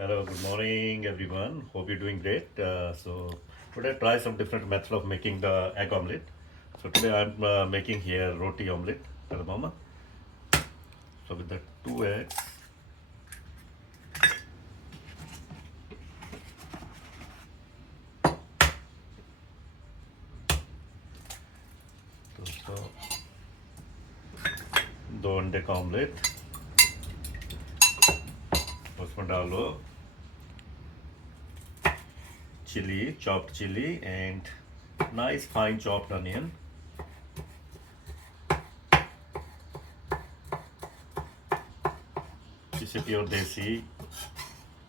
Hello, good morning everyone. Hope you're doing great. So today try some different method of making the egg omelette. So today I'm making here roti omelette at the moment. So with the two eggs, so दो अंडे का omelette उसमें डालो chili, chopped chili and nice fine chopped onion. This is pure desi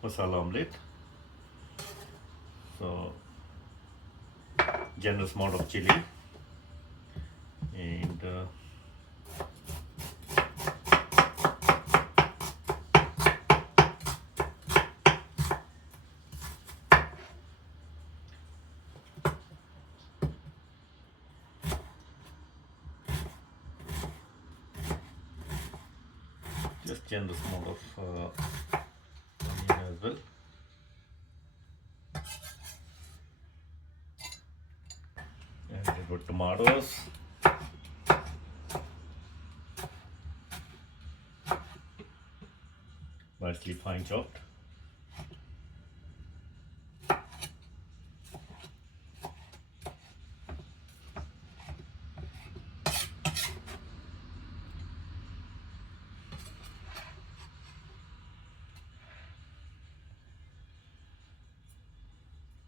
masala omelette. So generous amount of chili and just generous amount of onion as well. And a little tomatoes. Nicely fine chopped.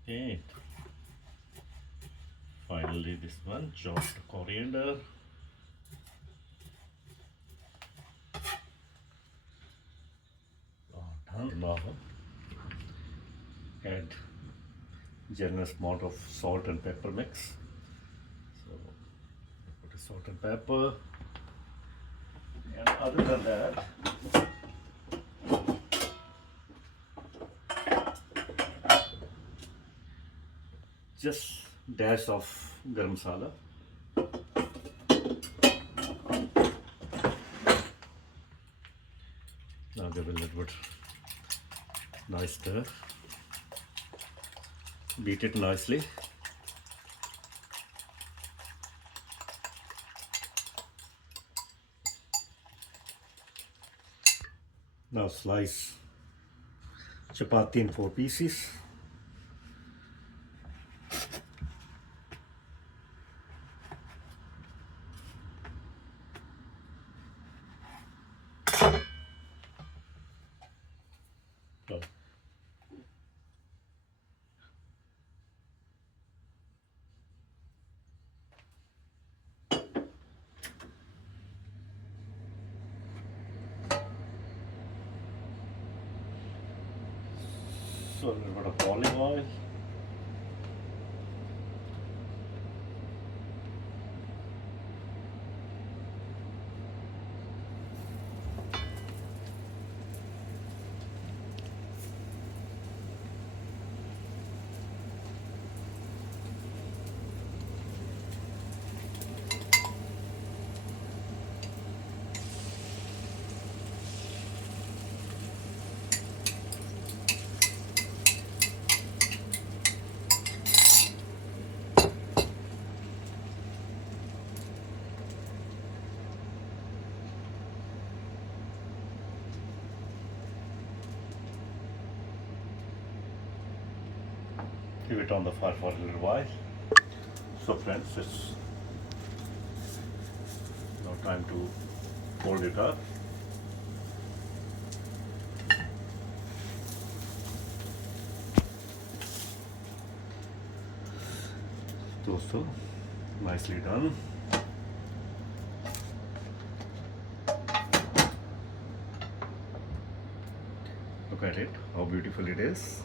And finally this one, chopped coriander. Now add generous amount of salt and pepper mix. So put a salt and pepper. And other than that, just dash of garam masala. Now give it a little bit nice stir. Beat it nicely. Now slice chapati in 4 pieces. So, a little bit of olive oil. Leave it on the fire for a little while. So friends, it's now time to fold it up. So nicely done. Look at it, how beautiful it is.